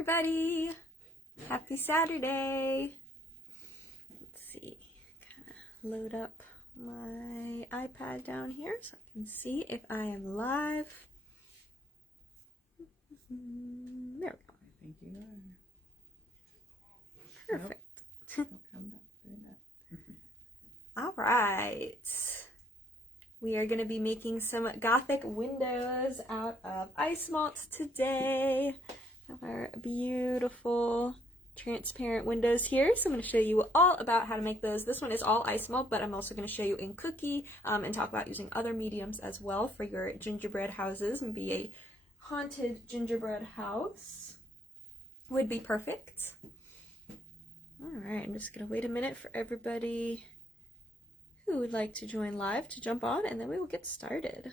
everybody! Happy Saturday! Let's see, kind of load up my iPad down here so I can see if I am live. There we go. I think you are. Perfect. Nope. I'm not doing that. All right. We are going to be making some Gothic windows out of Isomalt today. Our beautiful transparent windows here. So I'm going to show you all about how to make those. This one is all Isomalt, but I'm also going to show you in cookie and talk about using other mediums as well for your gingerbread houses. And be a haunted gingerbread house would be perfect. All right, I'm just going to wait a minute for everybody who would like to join live to jump on, and then we will get started.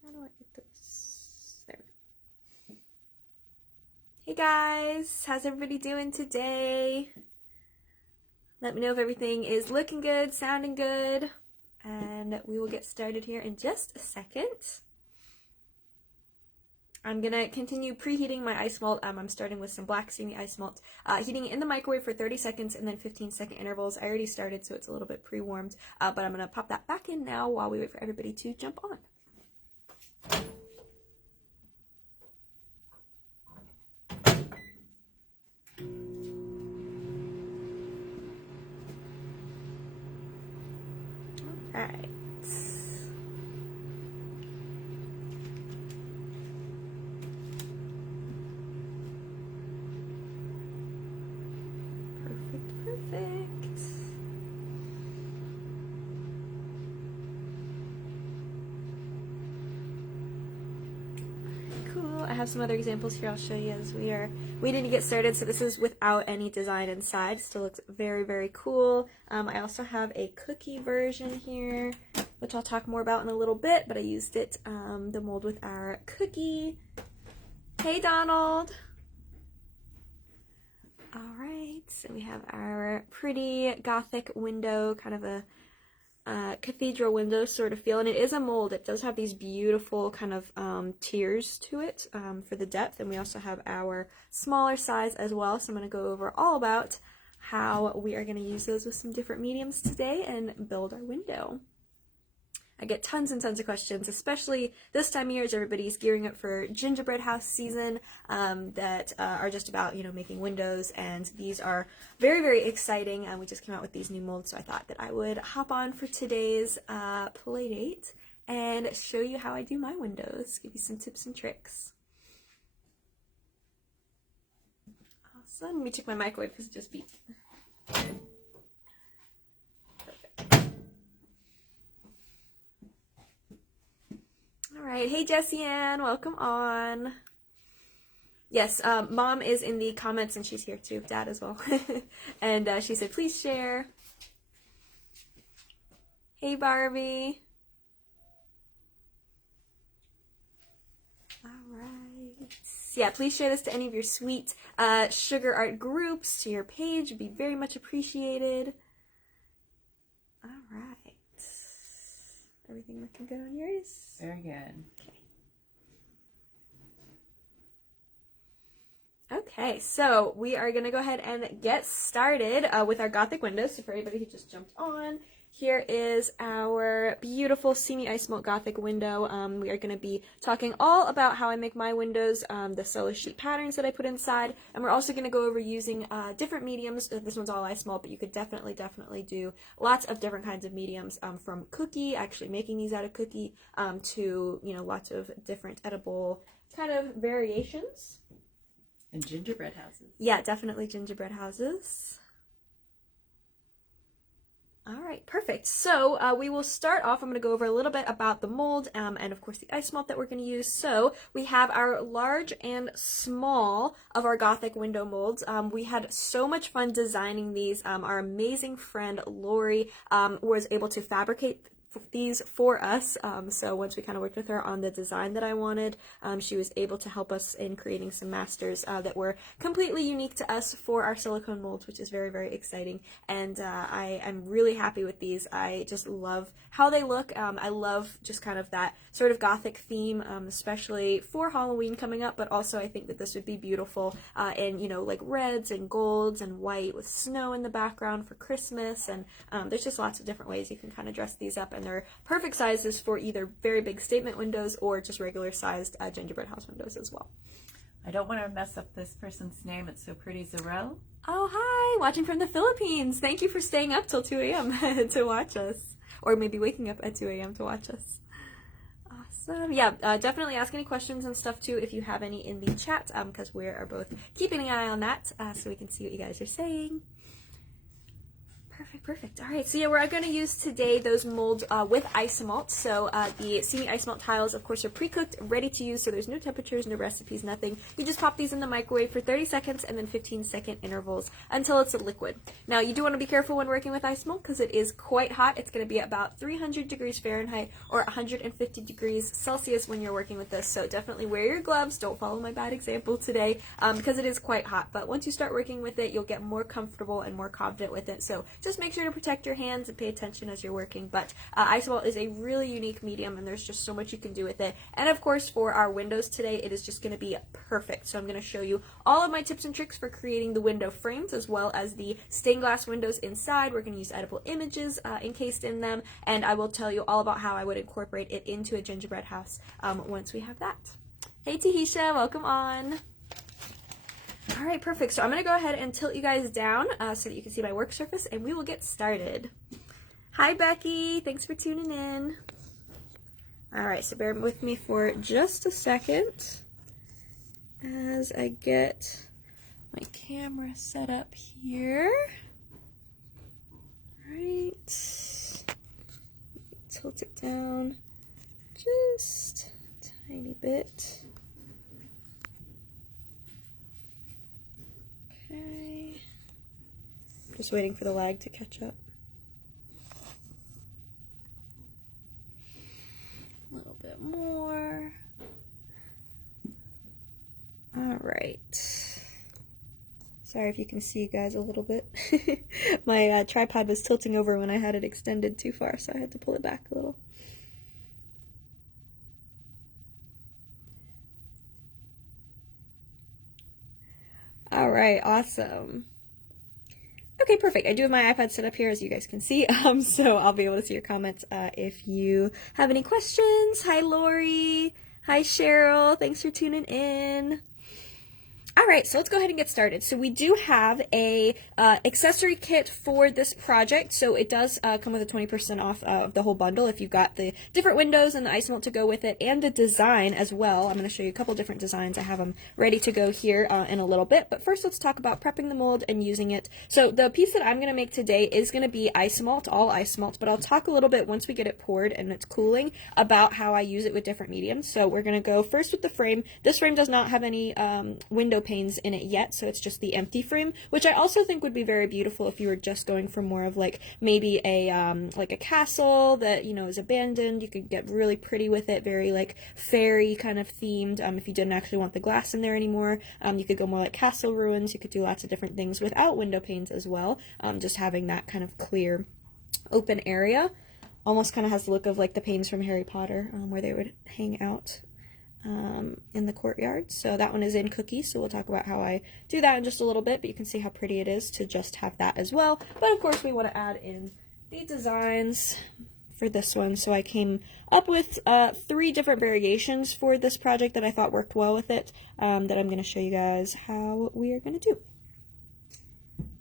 How do I get this? There we go. Hey guys, how's everybody doing today? Let me know if everything is looking good, sounding good, and we will get started here in just a second. I'm going to continue preheating my Isomalt. I'm starting with some black Simi Isomalt, heating it in the microwave for 30 seconds and then 15-second intervals. I already started, so it's a little bit pre-warmed, but I'm going to pop that back in now while we wait for everybody to jump on. All right. Perfect. Cool. I have some other examples here I'll show you as we are waiting to get started. So this is without any design inside. Still looks very, very cool. I also have a cookie version here, which I'll talk more about in a little bit, but I used it, the mold with our cookie. Hey, Donald. All right, so we have our pretty Gothic window, kind of a cathedral window sort of feel, and it is a mold. It does have these beautiful kind of tiers to it for the depth, and we also have our smaller size as well, so I'm going to go over all about how we are going to use those with some different mediums today and build our window. I get tons and tons of questions, especially this time of year as everybody's gearing up for gingerbread house season, that are just about, making windows, and these are very, very exciting. We just came out with these new molds, so I thought that I would hop on for today's play date and show you how I do my windows, give you some tips and tricks. Awesome. Let me check my microwave because it just beeped. All right, hey Jessie Ann, welcome on. Yes, Mom is in the comments and she's here too, Dad as well. And she said, please share. Hey Barbie. All right. Yeah, please share this to any of your sweet sugar art groups, to your page. It'd be very much appreciated. All right. Everything looking good on yours? Very good. Okay, so we are going to go ahead and get started with our Gothic windows. So for anybody who just jumped on, here is our beautiful Simi Isomalt Gothic window. We are going to be talking all about how I make my windows, the solo sheet patterns that I put inside, and we're also going to go over using different mediums. This one's all Isomalt, but you could definitely do lots of different kinds of mediums, from cookie, actually making these out of cookie, to, lots of different edible kind of variations. And gingerbread houses. Yeah, definitely gingerbread houses. All right, perfect. So we will start off. I'm going to go over a little bit about the mold and of course the Isomalt that we're going to use. So we have our large and small of our Gothic window molds. We had so much fun designing these. Our amazing friend Lori was able to fabricate these for us. So once we kind of worked with her on the design that I wanted, she was able to help us in creating some masters that were completely unique to us for our silicone molds, which is very, very exciting. And I am really happy with these. I just love how they look. I love just kind of that sort of gothic theme, especially for Halloween coming up, but also I think that this would be beautiful in, you know, like reds and golds and white with snow in the background for Christmas. And there's just lots of different ways you can kind of dress these up, and they're perfect sizes for either very big statement windows or just regular sized gingerbread house windows as well. I don't want to mess up this person's name. It's so pretty, Zarel. Oh, hi! Watching from the Philippines. Thank you for staying up till 2 a.m. to watch us. Or maybe waking up at 2 a.m. to watch us. Awesome. Yeah, definitely ask any questions and stuff too if you have any in the chat, because we are both keeping an eye on that so we can see what you guys are saying. Perfect, perfect. All right, so yeah, we're going to use today those molds with Isomalt. So the Simi Isomalt tiles, of course, are pre-cooked, ready to use, so there's no temperatures, no recipes, nothing. You just pop these in the microwave for 30 seconds and then 15-second intervals until it's a liquid. Now, you do want to be careful when working with Isomalt because it is quite hot. It's going to be about 300 degrees Fahrenheit or 150 degrees Celsius when you're working with this, so definitely wear your gloves. Don't follow my bad example today because it is quite hot, but once you start working with it, you'll get more comfortable and more confident with it, so just make sure to protect your hands and pay attention as you're working. But Isomalt is a really unique medium, and there's just so much you can do with it. And of course, for our windows today, it is just going to be perfect. So I'm going to show you all of my tips and tricks for creating the window frames as well as the stained glass windows inside. We're going to use edible images encased in them, and I will tell you all about how I would incorporate it into a gingerbread house once we have that. Hey Tahisha, welcome on. All right, perfect. So I'm going to go ahead and tilt you guys down so that you can see my work surface, and we will get started. Hi, Becky. Thanks for tuning in. All right, so bear with me for just a second as I get my camera set up here. All right. Tilt it down just a tiny bit. Okay, just waiting for the lag to catch up. A little bit more. All right. Sorry if you can see you guys a little bit. My tripod was tilting over when I had it extended too far, so I had to pull it back a little. All right, awesome. Okay, perfect. I do have my iPad set up here, as you guys can see, so I'll be able to see your comments if you have any questions. Hi, Lori. Hi, Cheryl. Thanks for tuning in. All right, so let's go ahead and get started. So we do have a accessory kit for this project. So it does come with a 20% off of the whole bundle if you've got the different windows and the Isomalt to go with it, and the design as well. I'm going to show you a couple different designs. I have them ready to go here in a little bit. But first, let's talk about prepping the mold and using it. So the piece that I'm going to make today is going to be Isomalt, all Isomalt. But I'll talk a little bit once we get it poured and it's cooling about how I use it with different mediums. So we're going to go first with the frame. This frame does not have any window panes in it yet, so it's just the empty frame, which I also think would be very beautiful if you were just going for more of like maybe a like a castle that, you know, is abandoned. You could get really pretty with it, very like fairy kind of themed. If you didn't actually want the glass in there anymore, you could go more like castle ruins. You could do lots of different things without window panes as well, just having that kind of clear open area. Almost kind of has the look of like the panes from Harry Potter, where they would hang out in the courtyard. So that one is in cookie, so we'll talk about how I do that in just a little bit, but you can see how pretty it is to just have that as well. But of course we want to add in the designs for this one, so I came up with 3 different variations for this project that I thought worked well with it, that I'm going to show you guys how we are going to do.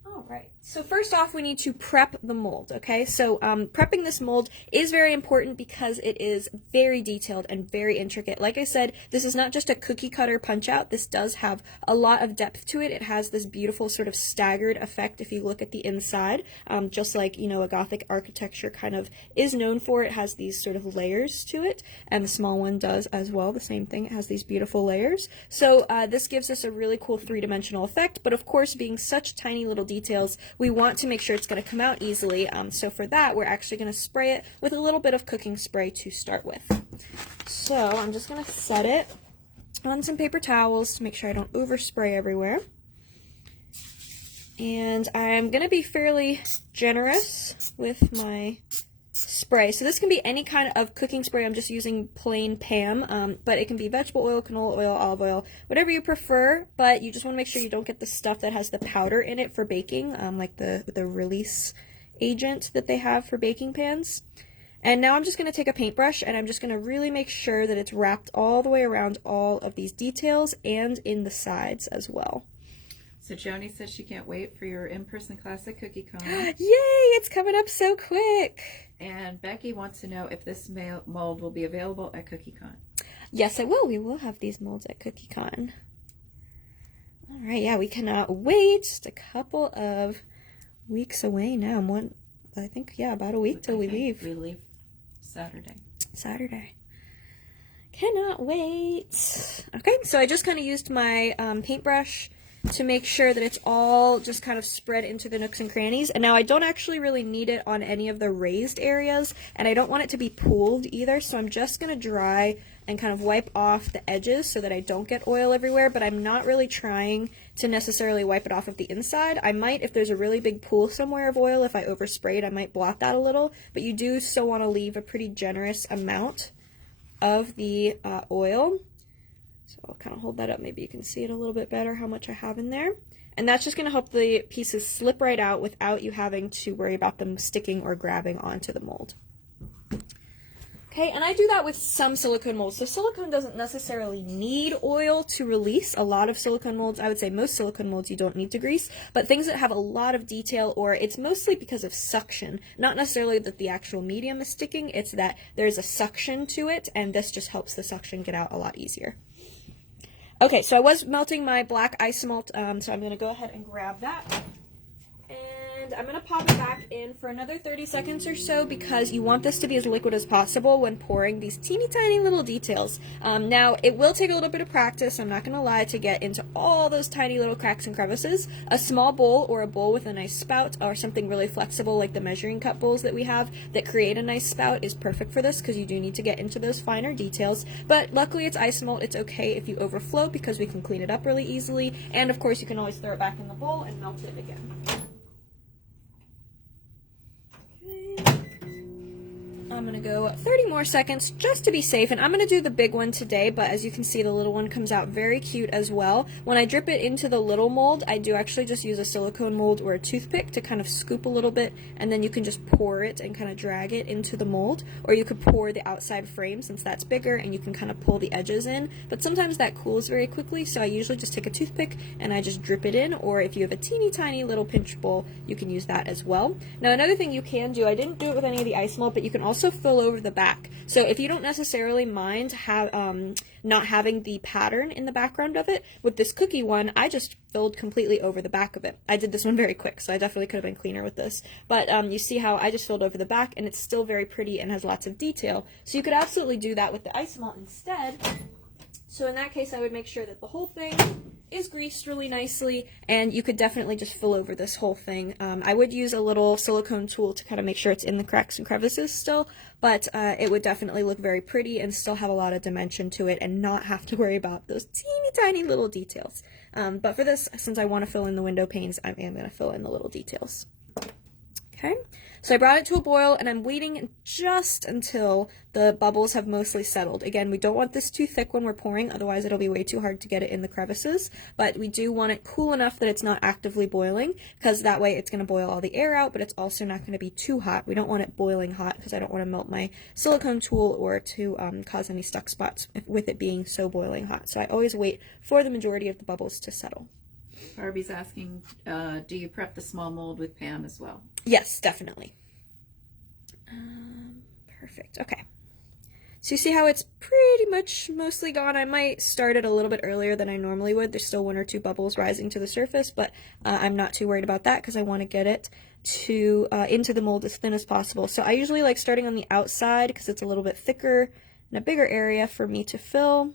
Alright, so first off we need to prep the mold, okay? So prepping this mold is very important because it is very detailed and very intricate. Like I said, this is not just a cookie cutter punch out. This does have a lot of depth to it. It has this beautiful sort of staggered effect if you look at the inside, just like, you know, a Gothic architecture kind of is known for. It has these sort of layers to it, and the small one does as well, the same thing. It has these beautiful layers. So this gives us a really cool 3-dimensional effect, but of course being such tiny little details, we want to make sure it's going to come out easily. So for that, we're actually going to spray it with a little bit of cooking spray to start with. So I'm just going to set it on some paper towels to make sure I don't overspray everywhere. And I'm going to be fairly generous with my spray. So this can be any kind of cooking spray. I'm just using plain Pam, but it can be vegetable oil, canola oil, olive oil, whatever you prefer, but you just want to make sure you don't get the stuff that has the powder in it for baking, like the release agent that they have for baking pans. And now I'm just going to take a paintbrush and I'm just going to really make sure that it's wrapped all the way around all of these details and in the sides as well. So Joni says she can't wait for your in-person class at CookieCon. Yay! It's coming up so quick! And Becky wants to know if this mold will be available at CookieCon. Yes, it will. We will have these molds at CookieCon. All right, yeah, we cannot wait. Just a couple of weeks away now. I think, yeah, about a week till we leave. We leave Saturday. Cannot wait. Okay, so I just kind of used my paintbrush to make sure that it's all just kind of spread into the nooks and crannies. And now I don't actually really need it on any of the raised areas, and I don't want it to be pooled either, so I'm just going to dry and kind of wipe off the edges so that I don't get oil everywhere, but I'm not really trying to necessarily wipe it off of the inside. I might, if there's a really big pool somewhere of oil, if I oversprayed, I might blot that a little, but you do still want to leave a pretty generous amount of the oil. So I'll kind of hold that up. Maybe you can see it a little bit better how much I have in there. And that's just going to help the pieces slip right out without you having to worry about them sticking or grabbing onto the mold. Okay, and I do that with some silicone molds. So silicone doesn't necessarily need oil to release. A lot of silicone molds, I would say most silicone molds you don't need to grease, but things that have a lot of detail, or it's mostly because of suction, not necessarily that the actual medium is sticking, it's that there's a suction to it, and this just helps the suction get out a lot easier. Okay, so I was melting my black Isomalt, so I'm going to go ahead and grab that. And I'm going to pop it back in for another 30 seconds or so because you want this to be as liquid as possible when pouring these teeny tiny little details. Now, it will take a little bit of practice, I'm not going to lie, to get into all those tiny little cracks and crevices. A small bowl or a bowl with a nice spout or something really flexible like the measuring cup bowls that we have that create a nice spout is perfect for this because you do need to get into those finer details. But luckily it's Isomalt, it's okay if you overflow because we can clean it up really easily. And of course you can always throw it back in the bowl and melt it again. I'm going to go 30 more seconds just to be safe, and I'm going to do the big one today, but as you can see the little one comes out very cute as well. When I drip it into the little mold, I do actually just use a silicone mold or a toothpick to kind of scoop a little bit, and then you can just pour it and kind of drag it into the mold, or you could pour the outside frame since that's bigger and you can kind of pull the edges in, but sometimes that cools very quickly, so I usually just take a toothpick and I just drip it in, or if you have a teeny tiny little pinch bowl, you can use that as well. Now another thing you can do, I didn't do it with any of the Isomalt, but you can also fill over the back. So if you don't necessarily mind not having the pattern in the background of it, with this cookie one, I just filled completely over the back of it. I did this one very quick, so I definitely could have been cleaner with this. But you see how I just filled over the back, and it's still very pretty and has lots of detail. So you could absolutely do that with the Isomalt instead. So in that case, I would make sure that the whole thing is greased really nicely, and you could definitely just fill over this whole thing. I would use a little silicone tool to kind of make sure it's in the cracks and crevices still, but it would definitely look very pretty and still have a lot of dimension to it and not have to worry about those teeny tiny little details. But for this, since I want to fill in the window panes, I am going to fill in the little details. Okay, so I brought it to a boil and I'm waiting just until the bubbles have mostly settled. Again, we don't want this too thick when we're pouring, otherwise it'll be way too hard to get it in the crevices, but we do want it cool enough that it's not actively boiling, because that way it's going to boil all the air out, but it's also not going to be too hot. We don't want it boiling hot because I don't want to melt my silicone tool or to cause any stuck spots with it being so boiling hot. So I always wait for the majority of the bubbles to settle. Barbie's asking, do you prep the small mold with Pam as well? Yes, definitely. Perfect. Okay. So you see how it's pretty much mostly gone. I might start it a little bit earlier than I normally would. There's still one or two bubbles rising to the surface, but I'm not too worried about that because I want to get it to into the mold as thin as possible. So I usually like starting on the outside because it's a little bit thicker and a bigger area for me to fill.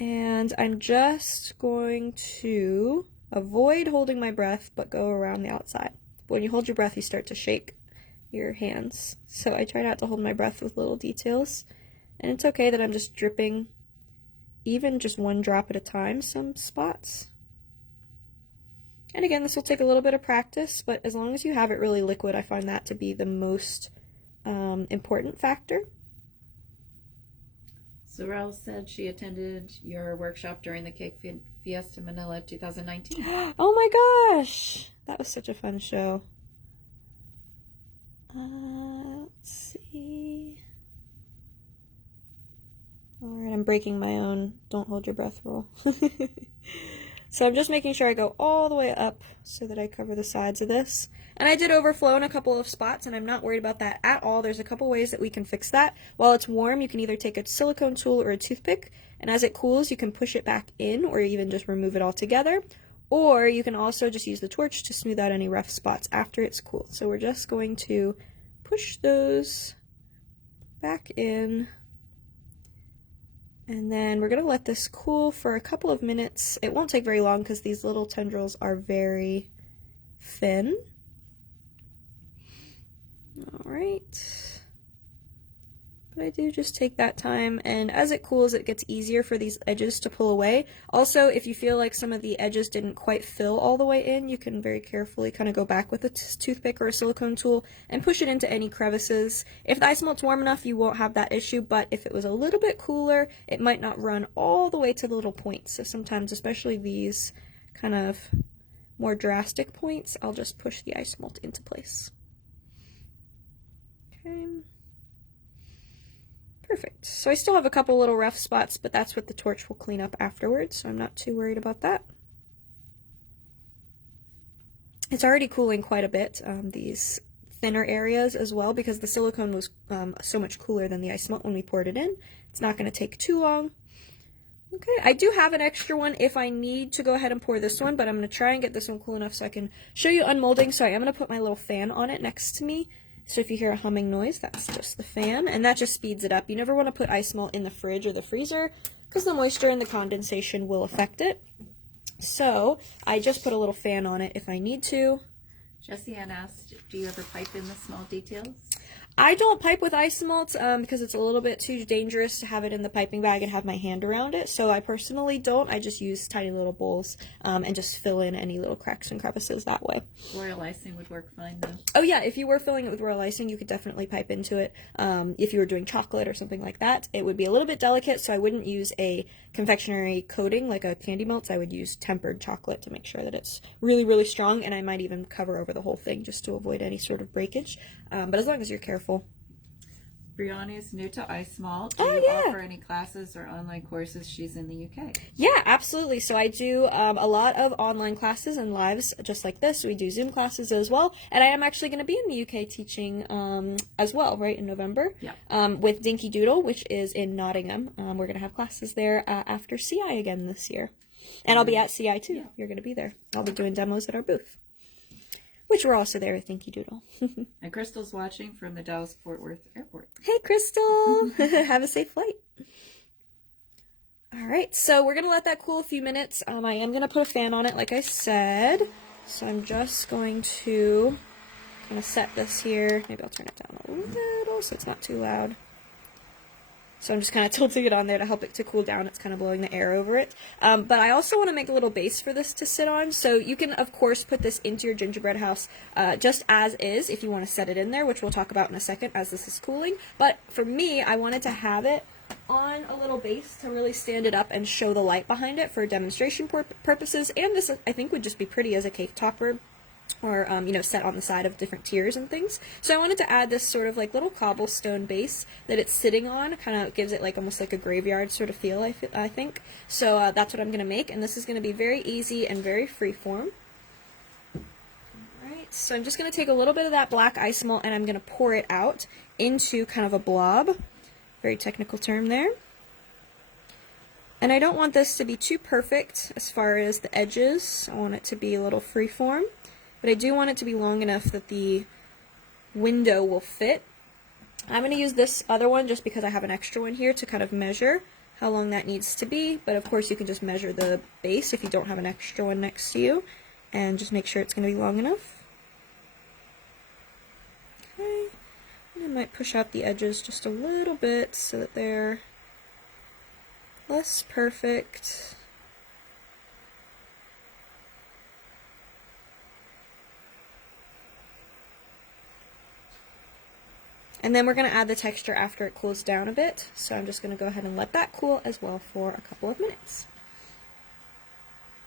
And I'm just going to avoid holding my breath, but go around the outside. When you hold your breath, you start to shake your hands. So I try not to hold my breath with little details. And it's okay that I'm just dripping, even just one drop at a time, some spots. And again, this will take a little bit of practice, but as long as you have it really liquid, I find that to be the most important factor. Sorrel said she attended your workshop during the Cake Fiesta Manila 2019. Oh my gosh! That was such a fun show. Let's see. Alright, I'm breaking my own don't hold your breath rule. So I'm just making sure I go all the way up so that I cover the sides of this. And I did overflow in a couple of spots, and I'm not worried about that at all. There's a couple ways that we can fix that. While it's warm, you can either take a silicone tool or a toothpick, and as it cools, you can push it back in or even just remove it altogether. Or you can also just use the torch to smooth out any rough spots after it's cooled. So we're just going to push those back in. And then we're going to let this cool for a couple of minutes. It won't take very long because these little tendrils are very thin. Alright. But I do just take that time, and as it cools, it gets easier for these edges to pull away. Also, if you feel like some of the edges didn't quite fill all the way in, you can very carefully kind of go back with a toothpick or a silicone tool and push it into any crevices. If the Isomalt's warm enough, you won't have that issue, but if it was a little bit cooler, it might not run all the way to the little points. So sometimes, especially these kind of more drastic points, I'll just push the Isomalt into place. Okay. Perfect. So I still have a couple little rough spots, but that's what the torch will clean up afterwards, so I'm not too worried about that. It's already cooling quite a bit, these thinner areas as well, because the silicone was so much cooler than the Isomalt when we poured it in. It's not going to take too long. Okay, I do have an extra one if I need to go ahead and pour this one, but I'm going to try and get this one cool enough so I can show you unmolding. So I am going to put my little fan on it next to me. So if you hear a humming noise, that's just the fan, and that just speeds it up. You never want to put Isomalt in the fridge or the freezer because the moisture and the condensation will affect it. So I just put a little fan on it if I need to. Jessie Ann asked, do you ever pipe in the small details? I don't pipe with Isomalt because it's a little bit too dangerous to have it in the piping bag and have my hand around it. So I personally don't. I just use tiny little bowls and just fill in any little cracks and crevices that way. Royal icing would work fine though. Oh yeah, if you were filling it with royal icing, you could definitely pipe into it. If you were doing chocolate or something like that, it would be a little bit delicate, so I wouldn't use a confectionery coating like a candy melts. I would use tempered chocolate to make sure that it's really, really strong, and I might even cover over the whole thing just to avoid any sort of breakage. But as long as you're careful. Brianna is new to Isomalt. Do you offer any classes or online courses? She's in the UK. Yeah, absolutely. So I do a lot of online classes and lives just like this. We do Zoom classes as well. And I am actually going to be in the UK teaching as well, right, in November. Yeah. With Dinky Doodle, which is in Nottingham. We're going to have classes there after CI again this year. And I'll be at CI too. Yeah. You're going to be there. I'll be doing demos at our booth, which we're also there with Dinky Doodle. And Crystal's watching from the Dallas-Fort Worth airport. Hey, Crystal! Have a safe flight. All right, so we're going to let that cool a few minutes. I am going to put a fan on it, like I said. So I'm just going to kind of set this here. Maybe I'll turn it down a little so it's not too loud. So I'm just kind of tilting it on there to help it to cool down. It's kind of blowing the air over it. But I also want to make a little base for this to sit on. So you can, of course, put this into your gingerbread house just as is if you want to set it in there, which we'll talk about in a second as this is cooling. But for me, I wanted to have it on a little base to really stand it up and show the light behind it for demonstration purposes. And this, I think, would just be pretty as a cake topper, or, you know, set on the side of different tiers and things. So I wanted to add this sort of like little cobblestone base that it's sitting on. Kind of gives it like almost like a graveyard sort of feel, I think. So that's what I'm going to make, and this is going to be very easy and very freeform. Alright, so I'm just going to take a little bit of that black Isomalt and I'm going to pour it out into kind of a blob. Very technical term there. And I don't want this to be too perfect as far as the edges. I want it to be a little freeform. But I do want it to be long enough that the window will fit. I'm going to use this other one just because I have an extra one here to kind of measure how long that needs to be, but of course you can just measure the base if you don't have an extra one next to you, and just make sure it's going to be long enough. Okay, and I might push out the edges just a little bit so that they're less perfect. And then we're going to add the texture after it cools down a bit, so I'm just going to go ahead and let that cool as well for a couple of minutes.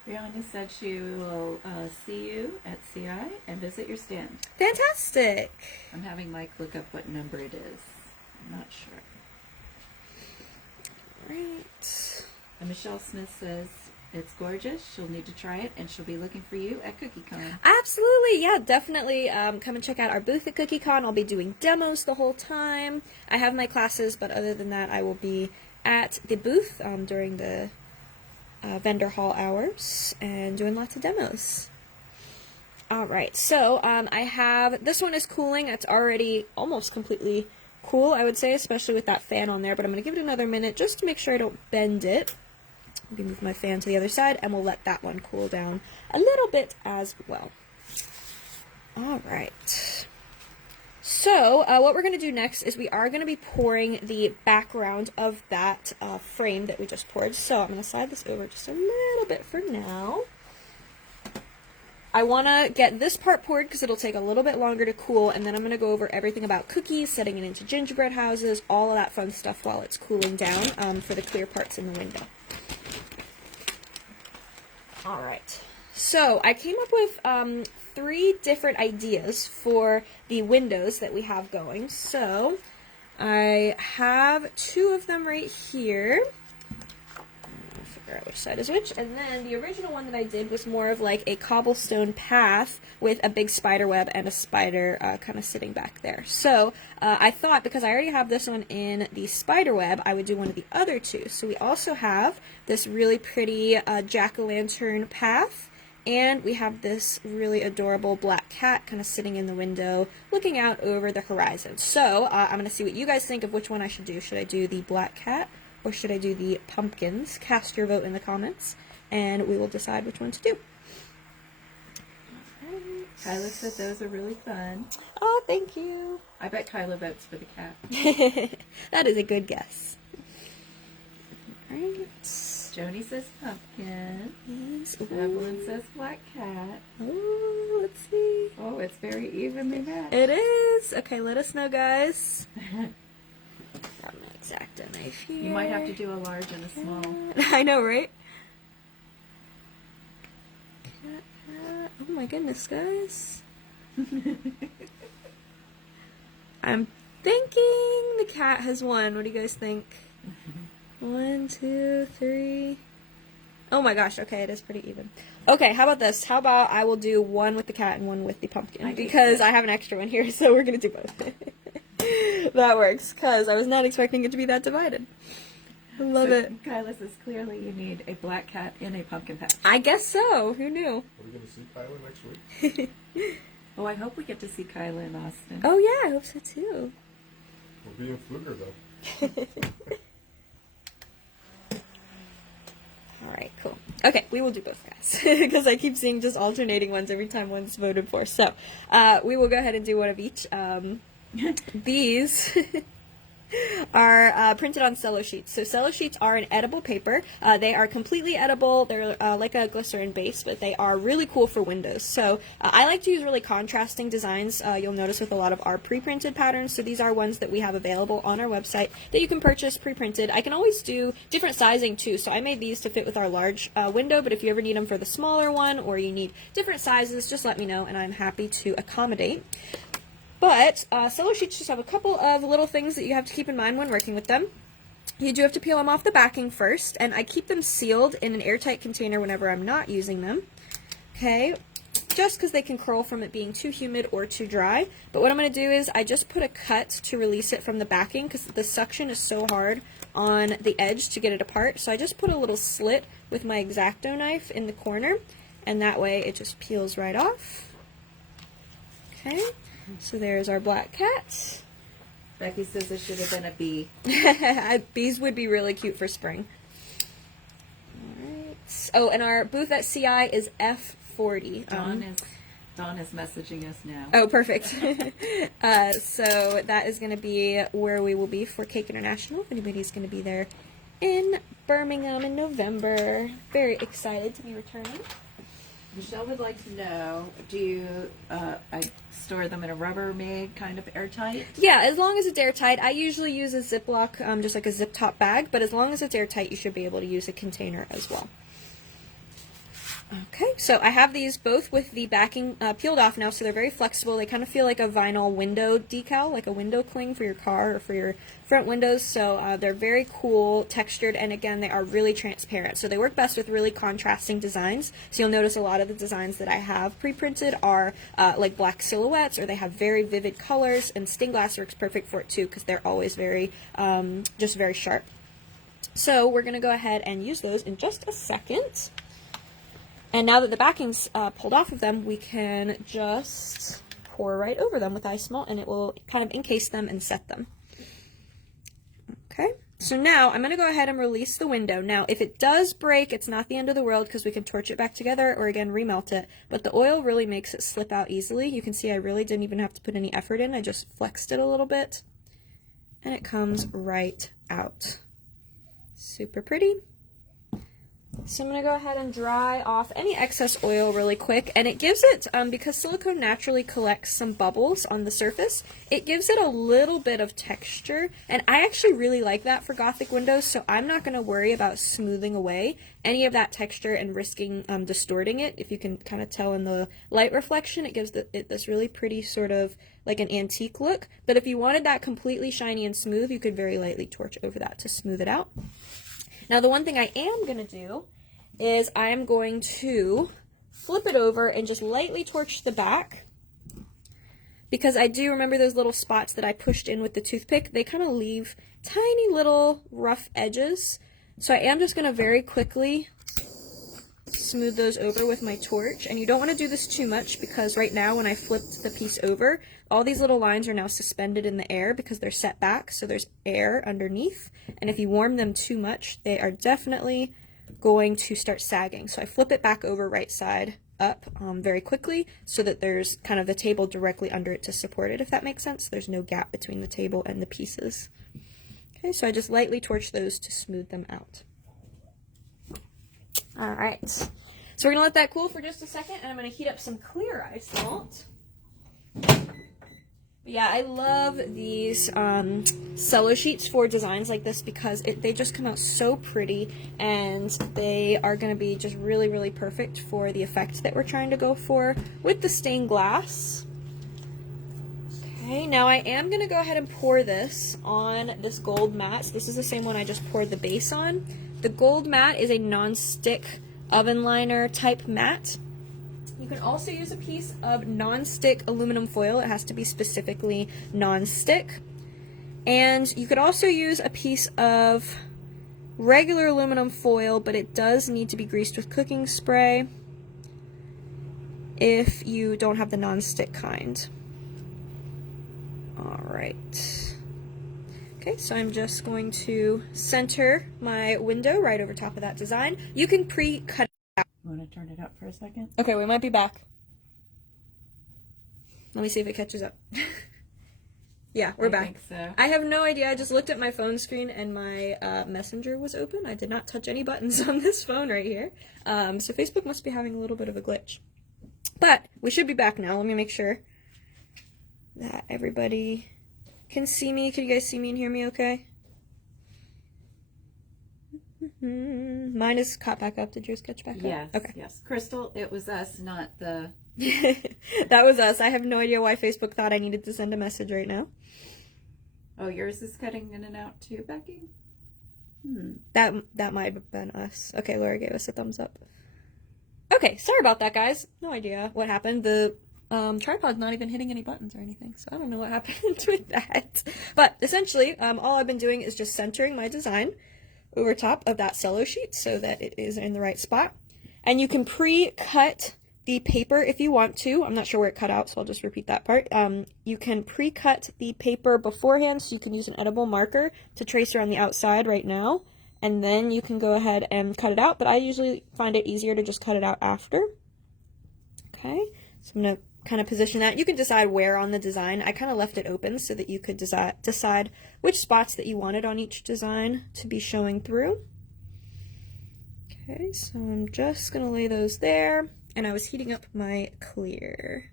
Brianna said she will see you at CI and visit your stand. Fantastic! I'm having Mike look up what number it is. I'm not sure. Right. And Michelle Smith says it's gorgeous. She'll need to try it, and she'll be looking for you at CookieCon. Absolutely, yeah, definitely come and check out our booth at CookieCon. I'll be doing demos the whole time. I have my classes, but other than that, I will be at the booth during the vendor hall hours and doing lots of demos. Alright, so I have, this one is cooling. It's already almost completely cool, I would say, especially with that fan on there, but I'm going to give it another minute just to make sure I don't bend it. Maybe move my fan to the other side, and we'll let that one cool down a little bit as well. Alright. So, what we're going to do next is we are going to be pouring the background of that frame that we just poured. So, I'm going to slide this over just a little bit for now. I want to get this part poured because it'll take a little bit longer to cool, and then I'm going to go over everything about cookies, setting it into gingerbread houses, all of that fun stuff while it's cooling down for the clear parts in the window. Alright, so I came up with 3 different ideas for the windows that we have going. So I have 2 of them right here. I'll figure out which side is which. And then the original one that I did was more of like a cobblestone path with a big spider web and a spider kind of sitting back there. So I thought, because I already have this one in the spider web, I would do one of the other 2. So we also have this really pretty jack-o'-lantern path, and we have this really adorable black cat kind of sitting in the window looking out over the horizon. So I'm going to see what you guys think of which one I should do. Should I do the black cat or should I do the pumpkins? Cast your vote in the comments and we will decide which one to do. Kyla said those are really fun. Oh, thank you. I bet Kyla votes for the cat. That is a good guess. Alright. Joni says pumpkin. Yes. Evelyn says black cat. Oh, let's see. Oh, it's very evenly matched. It is. Okay, let us know, guys. Got my X-Acto knife here. You might have to do a large and a small. I know, right? Oh my goodness, guys. I'm thinking the cat has won. What do you guys think? 1, 2, 3. Oh my gosh, okay, it is pretty even. Okay, how about this? How about I will do one with the cat and one with the pumpkin, because I have an extra one here, so we're going to do both. That works, because I was not expecting it to be that divided. I love it. Kyla says clearly you need a black cat in a pumpkin patch. I guess so. Who knew? Are we going to see Kyla next week? Oh, I hope we get to see Kyla in Austin. Oh yeah, I hope so too. We'll be in Pfluger, though. Alright, cool. Okay, we will do both, guys, because I keep seeing just alternating ones every time one's voted for. So, we will go ahead and do one of each. These are printed on cello sheets. So cello sheets are an edible paper. They are completely edible. They're like a glycerin base, but they are really cool for windows. So I like to use really contrasting designs. You'll notice with a lot of our pre-printed patterns. So these are ones that we have available on our website that you can purchase pre-printed. I can always do different sizing too. So I made these to fit with our large window, but if you ever need them for the smaller one or you need different sizes, just let me know and I'm happy to accommodate. But cello sheets just have a couple of little things that you have to keep in mind when working with them. You do have to peel them off the backing first, and I keep them sealed in an airtight container whenever I'm not using them. Okay, just because they can curl from it being too humid or too dry. But what I'm going to do is I just put a cut to release it from the backing because the suction is so hard on the edge to get it apart. So I just put a little slit with my X-Acto knife in the corner, and that way it just peels right off. Okay. So there's our black cat. Becky says it should have been a bee. Bees would be really cute for spring. Alright. Oh, and our booth at CI is F40. Dawn is messaging us now. Oh, perfect. So that is going to be where we will be for Cake International. If anybody's going to be there in Birmingham in November. Very excited to be returning. Michelle would like to know, do you I store them in a Rubbermaid kind of airtight? Yeah, as long as it's airtight. I usually use a Ziploc, just like a zip top bag, but as long as it's airtight, you should be able to use a container as well. Okay, so I have these both with the backing peeled off now, so they're very flexible. They kind of feel like a vinyl window decal, like a window cling for your car or for your front windows. So they're very cool, textured, and again, they are really transparent. So they work best with really contrasting designs. So you'll notice a lot of the designs that I have pre-printed are like black silhouettes, or they have very vivid colors, and stained glass works perfect for it too, because they're always very, just very sharp. So we're going to go ahead and use those in just a second. And now that the backing's pulled off of them, we can just pour right over them with Isomalt, and it will kind of encase them and set them. Okay, so now I'm going to go ahead and release the window. Now, if it does break, it's not the end of the world because we can torch it back together or, again, remelt it. But the oil really makes it slip out easily. You can see I really didn't even have to put any effort in. I just flexed it a little bit, and it comes right out. Super pretty. So I'm going to go ahead and dry off any excess oil really quick, and it gives it, because silicone naturally collects some bubbles on the surface, it gives it a little bit of texture, and I actually really like that for Gothic windows, so I'm not going to worry about smoothing away any of that texture and risking distorting it. If you can kind of tell in the light reflection, it gives it this really pretty sort of like an antique look, but if you wanted that completely shiny and smooth, you could very lightly torch over that to smooth it out. Now, the one thing I am going to do is I am going to flip it over and just lightly torch the back, because I do remember those little spots that I pushed in with the toothpick. They kind of leave tiny little rough edges. So I am just going to very quickly smooth those over with my torch. And you don't want to do this too much, because right now when I flipped the piece over, all these little lines are now suspended in the air because they're set back, so there's air underneath. And if you warm them too much, they are definitely going to start sagging. So I flip it back over right side up very quickly so that there's kind of the table directly under it to support it, if that makes sense. There's no gap between the table and the pieces. Okay, so I just lightly torch those to smooth them out. All right, so we're gonna let that cool for just a second, and I'm gonna heat up some clear Isomalt. Yeah, I love these cello sheets for designs like this because they just come out so pretty, and they are going to be just really, really perfect for the effect that we're trying to go for with the stained glass. Okay, now I am going to go ahead and pour this on this gold mat. So this is the same one I just poured the base on. The gold mat is a non-stick oven liner type mat. You can also use a piece of non-stick aluminum foil. It has to be specifically non-stick. And you could also use a piece of regular aluminum foil, but it does need to be greased with cooking spray if you don't have the non-stick kind. Alright. Okay, so I'm just going to center my window right over top of that design. You can pre-cut. Want to turn it up for a second? Okay, we might be back. Let me see if it catches up. Yeah, we're back. I think so. I have no idea. I just looked at my phone screen and my messenger was open. I did not touch any buttons on this phone right here. So Facebook must be having a little bit of a glitch. But we should be back now. Let me make sure that everybody can see me. Can you guys see me and hear me okay? Mine is caught back up. Did yours catch back up? Yes. Okay. Yes. Crystal, it was us, not the... That was us. I have no idea why Facebook thought I needed to send a message right now. Oh, yours is cutting in and out too, Becky? That might have been us. Okay, Laura gave us a thumbs up. Okay, sorry about that, guys. No idea what happened. The tripod's not even hitting any buttons or anything, so I don't know what happened with that. But essentially, all I've been doing is just centering my design over top of that cello sheet so that it is in the right spot. And you can pre-cut the paper if you want to. I'm not sure where it cut out, so I'll just repeat that part. You can pre-cut the paper beforehand, so you can use an edible marker to trace around the outside right now, and then you can go ahead and cut it out, but I usually find it easier to just cut it out after. Okay, so I'm going to kind of position that. You can decide where on the design. I kind of left it open so that you could decide which spots that you wanted on each design to be showing through. Okay, so I'm just going to lay those there. And I was heating up my clear.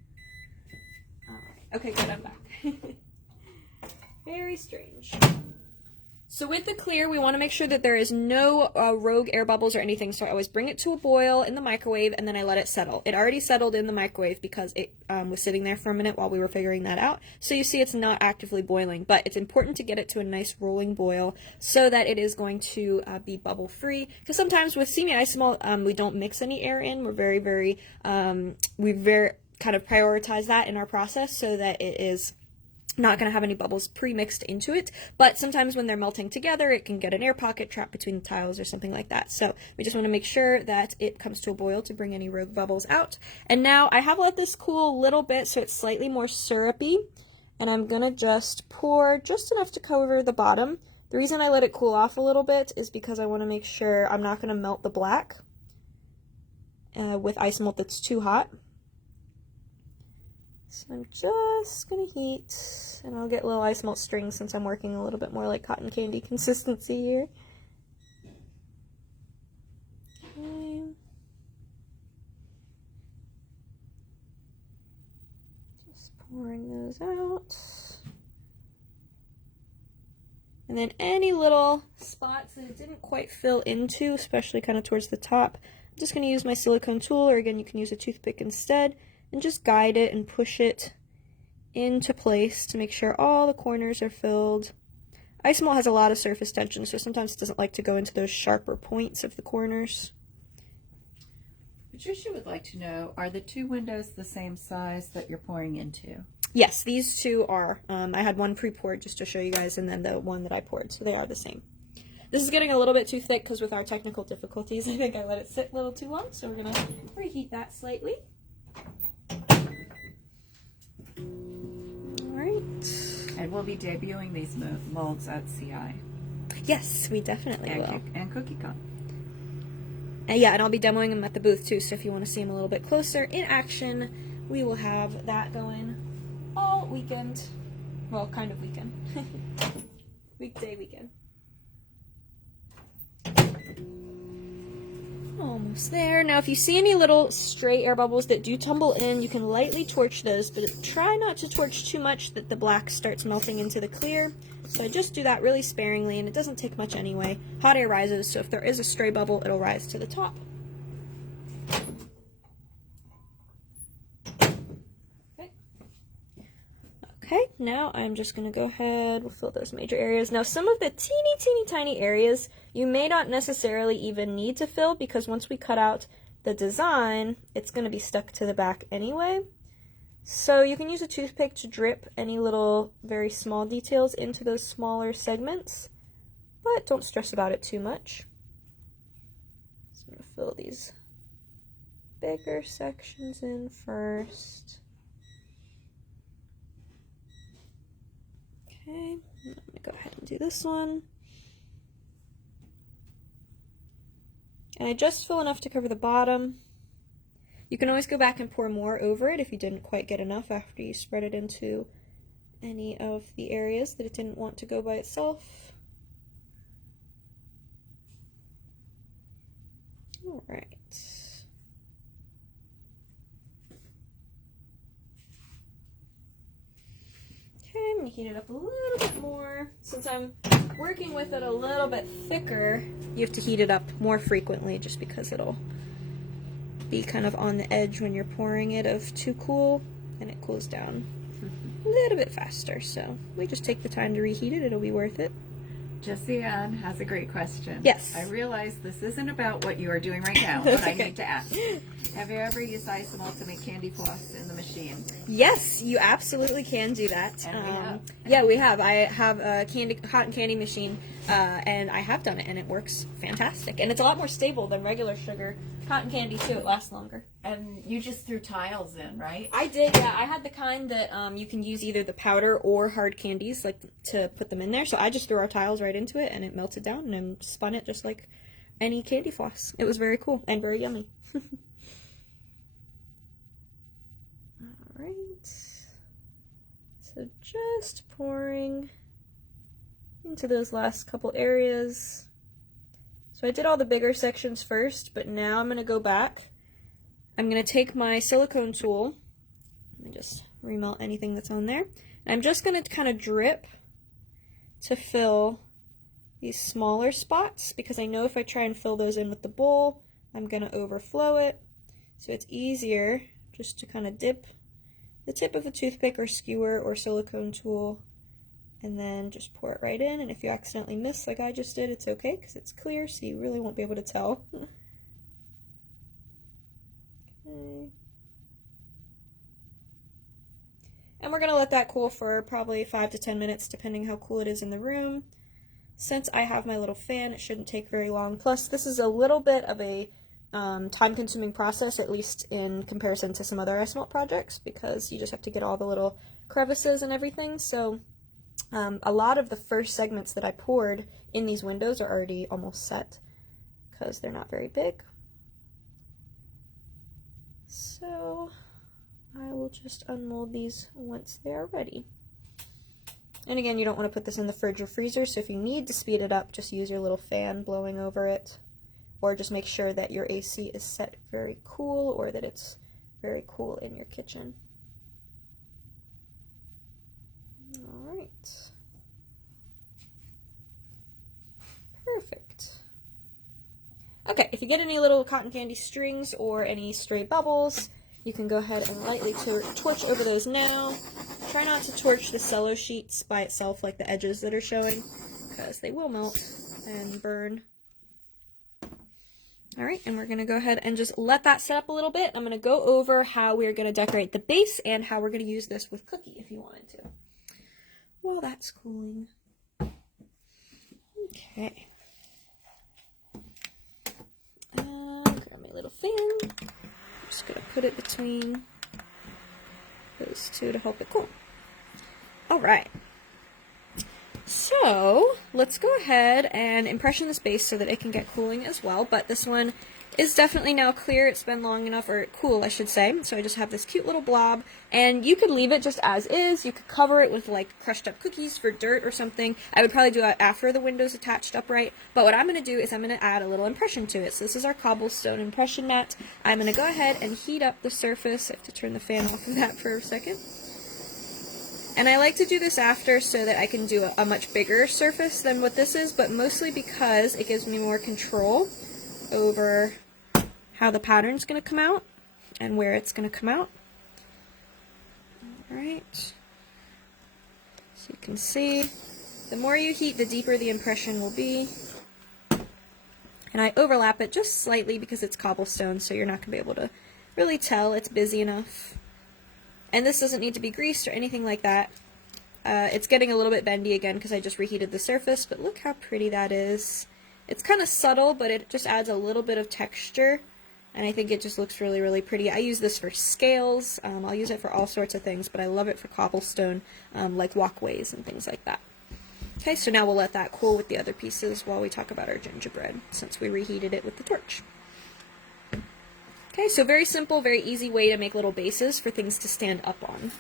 Alright, okay, good, I'm back. Very strange. So with the clear, we want to make sure that there is no rogue air bubbles or anything, so I always bring it to a boil in the microwave, and then I let it settle. It already settled in the microwave because it was sitting there for a minute while we were figuring that out. So you see it's not actively boiling, but it's important to get it to a nice rolling boil so that it is going to be bubble free. Because sometimes with Simi Isomalt, we don't mix any air in. We're very kind of prioritize that in our process so that it is not going to have any bubbles pre-mixed into it, but sometimes when they're melting together, it can get an air pocket trapped between the tiles or something like that. So we just want to make sure that it comes to a boil to bring any rogue bubbles out. And now I have let this cool a little bit so it's slightly more syrupy, and I'm going to just pour just enough to cover the bottom. The reason I let it cool off a little bit is because I want to make sure I'm not going to melt the black with Isomalt that's too hot. So I'm just going to heat, and I'll get little Isomalt strings since I'm working a little bit more like cotton candy consistency here. Okay. Just pouring those out. And then any little spots that it didn't quite fill into, especially kind of towards the top, I'm just going to use my silicone tool, or again, you can use a toothpick instead, and just guide it and push it into place to make sure all the corners are filled. Isomalt has a lot of surface tension, so sometimes it doesn't like to go into those sharper points of the corners. Patricia would like to know, are the two windows the same size that you're pouring into? Yes, these two are. I had one pre-poured just to show you guys, and then the one that I poured, so they are the same. This is getting a little bit too thick because with our technical difficulties, I think I let it sit a little too long, so we're going to reheat that slightly. And we'll be debuting these molds at CI. Yes, we definitely will. And CookieCon. Yeah, and I'll be demoing them at the booth too, so if you want to see them a little bit closer in action, we will have that going all weekend. Well, kind of weekend. Weekday weekend. Almost there. Now, if you see any little stray air bubbles that do tumble in, you can lightly torch those, but try not to torch too much that the black starts melting into the clear. So I just do that really sparingly, and it doesn't take much anyway. Hot air rises, so if there is a stray bubble, it'll rise to the top. Okay, now I'm just going to go ahead, we'll fill those major areas. Now some of the teeny tiny areas you may not necessarily even need to fill because once we cut out the design, it's going to be stuck to the back anyway. So you can use a toothpick to drip any little very small details into those smaller segments, but don't stress about it too much. So I'm going to fill these bigger sections in first. Okay, I'm going to go ahead and do this one. And I just fill enough to cover the bottom. You can always go back and pour more over it if you didn't quite get enough after you spread it into any of the areas that it didn't want to go by itself. All right. Okay, I'm going to heat it up a little bit more. Since I'm working with it a little bit thicker, you have to heat it up more frequently just because it'll be kind of on the edge when you're pouring it of too cool, and it cools down a little bit faster. So we just take the time to reheat it. It'll be worth it. Jessie Ann has a great question. Yes. I realize this isn't about what you are doing right now, but I need to ask. Have you ever used Isomalt to make candy floss in the machine? Yes, you absolutely can do that. And we have. Yeah, we have. I have a cotton candy machine, and I have done it, and it works fantastic. And it's a lot more stable than regular sugar. Cotton candy, too, it lasts longer. And you just threw tiles in, right? I did, yeah. I had the kind that you can use either the powder or hard candies, like, to put them in there. So I just threw our tiles right into it, and it melted down and spun it just like any candy floss. It was very cool and very yummy. Alright. So just pouring into those last couple areas. So I did all the bigger sections first, but now I'm going to go back. I'm going to take my silicone tool. Let me just remelt anything that's on there. And I'm just going to kind of drip to fill these smaller spots, because I know if I try and fill those in with the bowl, I'm going to overflow it. So it's easier just to kind of dip the tip of a toothpick or skewer or silicone tool, and then just pour it right in. And if you accidentally miss like I just did, it's okay, because it's clear, so you really won't be able to tell. Okay. And we're going to let that cool for probably 5 to 10 minutes, depending how cool it is in the room. Since I have my little fan, it shouldn't take very long. Plus, this is a little bit of a time-consuming process, at least in comparison to some other Isomalt projects, because you just have to get all the little crevices and everything. So a lot of the first segments that I poured in these windows are already almost set, because they're not very big. So I will just unmold these once they are ready. And again, you don't want to put this in the fridge or freezer, so if you need to speed it up, just use your little fan blowing over it. Or just make sure that your AC is set very cool, or that it's very cool in your kitchen. Alright. Perfect. Okay, if you get any little cotton candy strings or any stray bubbles, you can go ahead and lightly torch over those now. Try not to torch the cello sheets by itself, like the edges that are showing, because they will melt and burn. Alright, and we're going to go ahead and just let that set up a little bit. I'm going to go over how we're going to decorate the base and how we're going to use this with Cookie if you wanted to. While that's cooling. Okay. Grab my little fan. I'm just going to put it between those two to help it cool. Alright. So, let's go ahead and impression this base so that it can get cooling as well, but this one is definitely now clear. It's been long enough, or cool I should say, so I just have this cute little blob, and you could leave it just as is. You could cover it with like crushed up cookies for dirt or something. I would probably do that after the window's attached upright, but what I'm going to do is I'm going to add a little impression to it. So this is our cobblestone impression mat. I'm going to go ahead and heat up the surface. I have to turn the fan off of that for a second. And I like to do this after so that I can do a much bigger surface than what this is, but mostly because it gives me more control over how the pattern's going to come out and where it's going to come out. Alright. So you can see, the more you heat, the deeper the impression will be. And I overlap it just slightly because it's cobblestone, so you're not going to be able to really tell it's busy enough. And this doesn't need to be greased or anything like that. It's getting a little bit bendy again because I just reheated the surface, but look how pretty that is. It's kind of subtle, but it just adds a little bit of texture, and I think it just looks really, really pretty. I use this for scales. I'll use it for all sorts of things, but I love it for cobblestone, like walkways and things like that. Okay, so now we'll let that cool with the other pieces while we talk about our gingerbread, since we reheated it with the torch. Okay, so very simple, very easy way to make little bases for things to stand up on.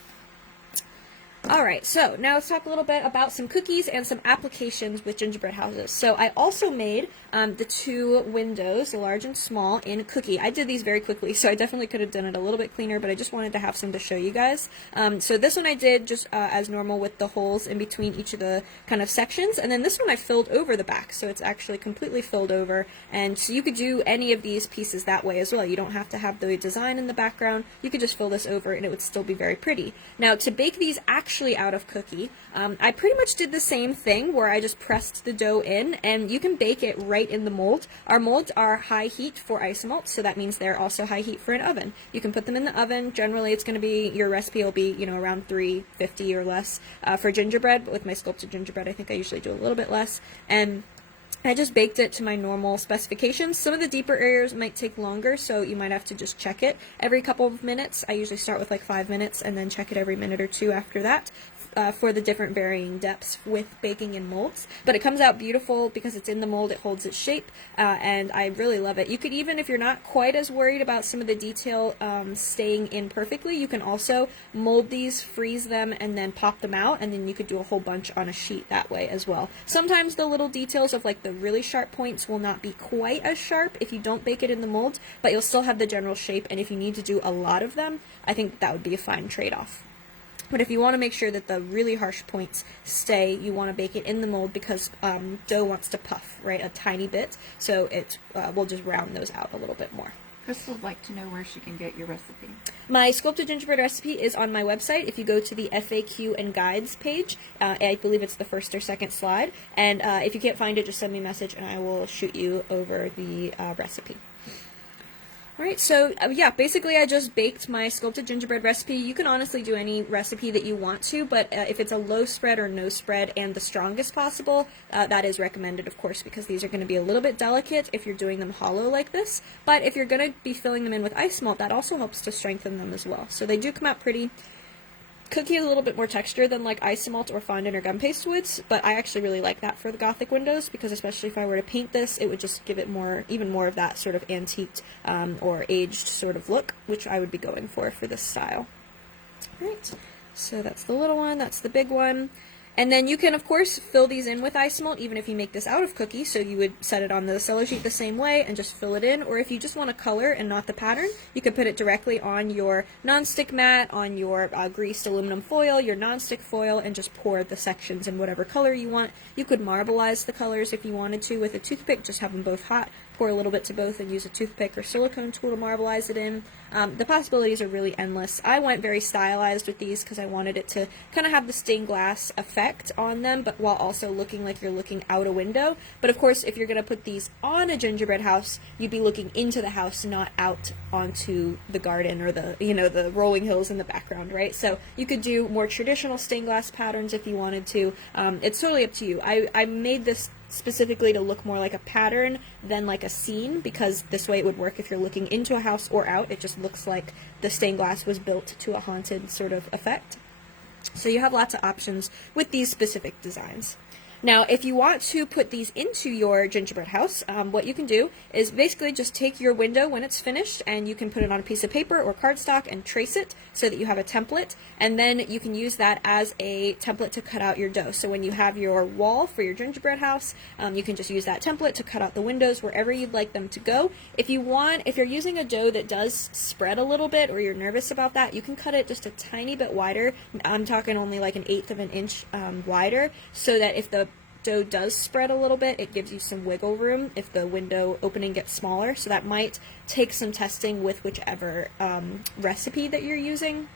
Alright, so now let's talk a little bit about some cookies and some applications with gingerbread houses. So I also made the two windows, the large and small, in cookie. I did these very quickly, so I definitely could have done it a little bit cleaner, but I just wanted to have some to show you guys. So this one I did just as normal with the holes in between each of the kind of sections, and then this one I filled over the back, so it's actually completely filled over, and so you could do any of these pieces that way as well. You don't have to have the design in the background. You could just fill this over and it would still be very pretty. Now, to bake these actually out of cookie, I pretty much did the same thing where I just pressed the dough in, and you can bake it right in the mold. Our molds are high heat for Isomalt, so that means they're also high heat for an oven. You can put them in the oven. Generally, it's going to be, your recipe will be, you know, around 350 or less for gingerbread, but with my sculpted gingerbread, I think I usually do a little bit less. And I just baked it to my normal specifications. Some of the deeper areas might take longer, so you might have to just check it every couple of minutes. I usually start with like 5 minutes and then check it every minute or two after that. For the different varying depths with baking in molds, but it comes out beautiful because it's in the mold. It holds its shape, and I really love it. You could even, if you're not quite as worried about some of the detail staying in perfectly, you can also mold these, freeze them, and then pop them out, and then you could do a whole bunch on a sheet that way as well. Sometimes the little details of like the really sharp points will not be quite as sharp if you don't bake it in the mold, but you'll still have the general shape, and if you need to do a lot of them, I think that would be a fine trade-off. But if you want to make sure that the really harsh points stay, you want to bake it in the mold because dough wants to puff, right, a tiny bit, so it will just round those out a little bit more. Crystal would like to know where she can get your recipe. My sculpted gingerbread recipe is on my website. If you go to the FAQ and guides page, I believe it's the first or second slide, and if you can't find it, just send me a message and I will shoot you over the recipe. Alright, so yeah, basically I just baked my sculpted gingerbread recipe. You can honestly do any recipe that you want to, but if it's a low spread or no spread and the strongest possible, that is recommended, of course, because these are going to be a little bit delicate if you're doing them hollow like this. But if you're going to be filling them in with Isomalt, that also helps to strengthen them as well. So they do come out pretty. Cookie is a little bit more texture than like Isomalt or fondant or gum paste would, but I actually really like that for the Gothic windows because especially if I were to paint this, it would just give it more, even more of that sort of antiqued or aged sort of look, which I would be going for this style. Alright, so that's the little one, that's the big one. And then you can, of course, fill these in with Isomalt, even if you make this out of cookie, so you would set it on the cello sheet the same way and just fill it in, or if you just want to color and not the pattern, you could put it directly on your nonstick mat, on your greased aluminum foil, your nonstick foil, and just pour the sections in whatever color you want. You could marbleize the colors if you wanted to with a toothpick, just have them both hot, pour a little bit to both, and use a toothpick or silicone tool to marbleize it in. The possibilities are really endless. I went very stylized with these because I wanted it to kind of have the stained glass effect on them, but while also looking like you're looking out a window. But of course, if you're going to put these on a gingerbread house, you'd be looking into the house, not out onto the garden or the, you know, the rolling hills in the background, right? So you could do more traditional stained glass patterns if you wanted to. It's totally up to you. I made this specifically to look more like a pattern than like a scene, because this way it would work if you're looking into a house or out. It just looks like the stained glass was built to a haunted sort of effect. So you have lots of options with these specific designs. Now, if you want to put these into your gingerbread house, what you can do is basically just take your window when it's finished, and you can put it on a piece of paper or cardstock and trace it so that you have a template, and then you can use that as a template to cut out your dough. So when you have your wall for your gingerbread house, you can just use that template to cut out the windows wherever you'd like them to go. If you're using a dough that does spread a little bit, or you're nervous about that, you can cut it just a tiny bit wider. I'm talking only like 1/8 of an inch wider, so that if the dough does spread a little bit, it gives you some wiggle room if the window opening gets smaller. So that might take some testing with whichever recipe that you're using.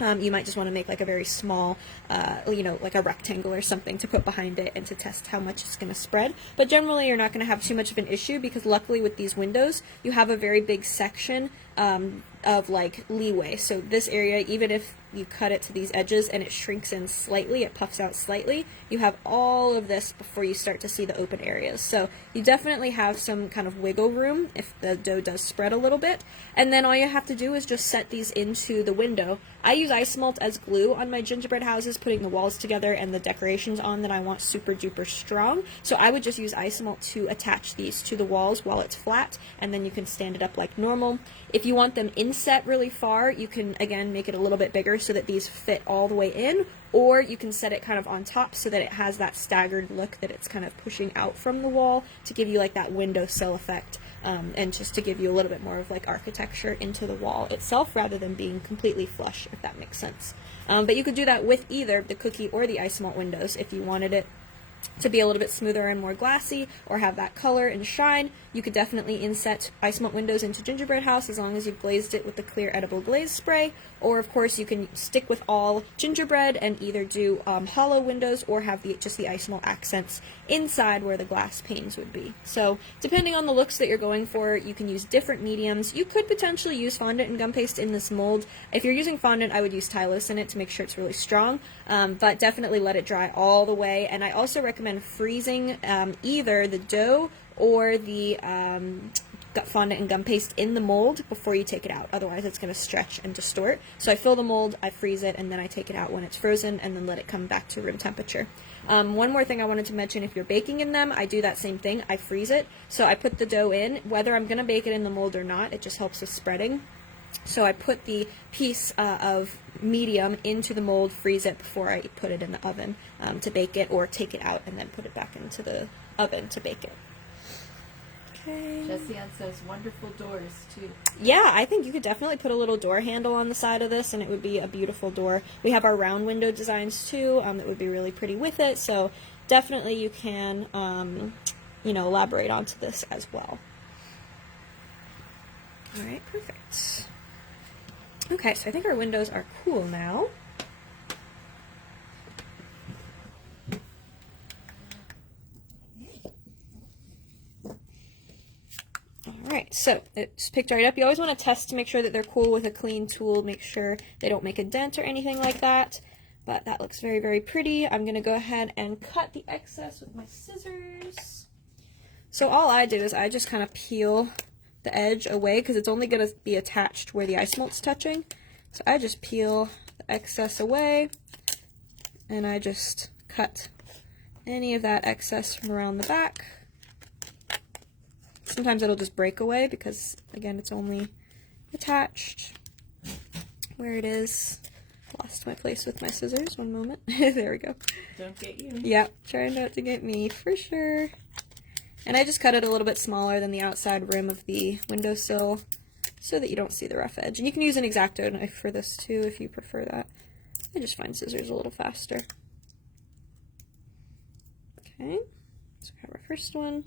You might just want to make like a very small, like a rectangle or something to put behind it and to test how much it's going to spread. But generally you're not going to have too much of an issue, because luckily with these windows you have a very big section of like leeway. So this area, even if you cut it to these edges and it shrinks in slightly, it puffs out slightly, you have all of this before you start to see the open areas. So you definitely have some kind of wiggle room if the dough does spread a little bit. And then all you have to do is just set these into the window. I use Isomalt as glue on my gingerbread houses, putting the walls together and the decorations on that I want super duper strong. So I would just use Isomalt to attach these to the walls while it's flat, and then you can stand it up like normal. If you want them inside set really far, you can, again, make it a little bit bigger so that these fit all the way in, or you can set it kind of on top so that it has that staggered look, that it's kind of pushing out from the wall to give you like that windowsill effect, and just to give you a little bit more of like architecture into the wall itself rather than being completely flush, if that makes sense. But you could do that with either the cookie or the Isomalt windows if you wanted it to be a little bit smoother and more glassy, or have that color and shine. You could definitely inset Isomalt windows into gingerbread house as long as you've glazed it with the clear edible glaze spray, or of course you can stick with all gingerbread and either do hollow windows or have just the Isomalt accents inside where the glass panes would be. So depending on the looks that you're going for, you can use different mediums. You could potentially use fondant and gum paste in this mold. If you're using fondant, I would use Tylose in it to make sure it's really strong, but definitely let it dry all the way. And I also recommend freezing either the dough or the fondant and gum paste in the mold before you take it out. Otherwise it's going to stretch and distort. So I fill the mold, I freeze it, and then I take it out when it's frozen and then let it come back to room temperature. One more thing I wanted to mention, if you're baking in them, I do that same thing. I freeze it. So I put the dough in, whether I'm going to bake it in the mold or not, it just helps with spreading. So I put the piece of medium into the mold, freeze it before I put it in the oven to bake it, or take it out and then put it back into the oven to bake it. Okay. Jessie Ann says wonderful doors too. Yeah, I think you could definitely put a little door handle on the side of this and it would be a beautiful door. We have our round window designs too that would be really pretty with it, so definitely you can you know, elaborate onto this as well. Alright, perfect. Okay, so I think our windows are cool now. Alright, so it's picked right up. You always want to test to make sure that they're cool with a clean tool, make sure they don't make a dent or anything like that. But that looks very, very pretty. I'm going to go ahead and cut the excess with my scissors. So all I do is I just kind of peel the edge away because it's only going to be attached where the Isomalt's touching. So I just peel the excess away and I just cut any of that excess from around the back. Sometimes it'll just break away because, again, it's only attached where it is. Lost my place with my scissors. One moment. There we go. Don't get you. Yep, try not to get me for sure. And I just cut it a little bit smaller than the outside rim of the windowsill so that you don't see the rough edge. And you can use an X-Acto knife for this too if you prefer that. I just find scissors a little faster. Okay, so we have our first one.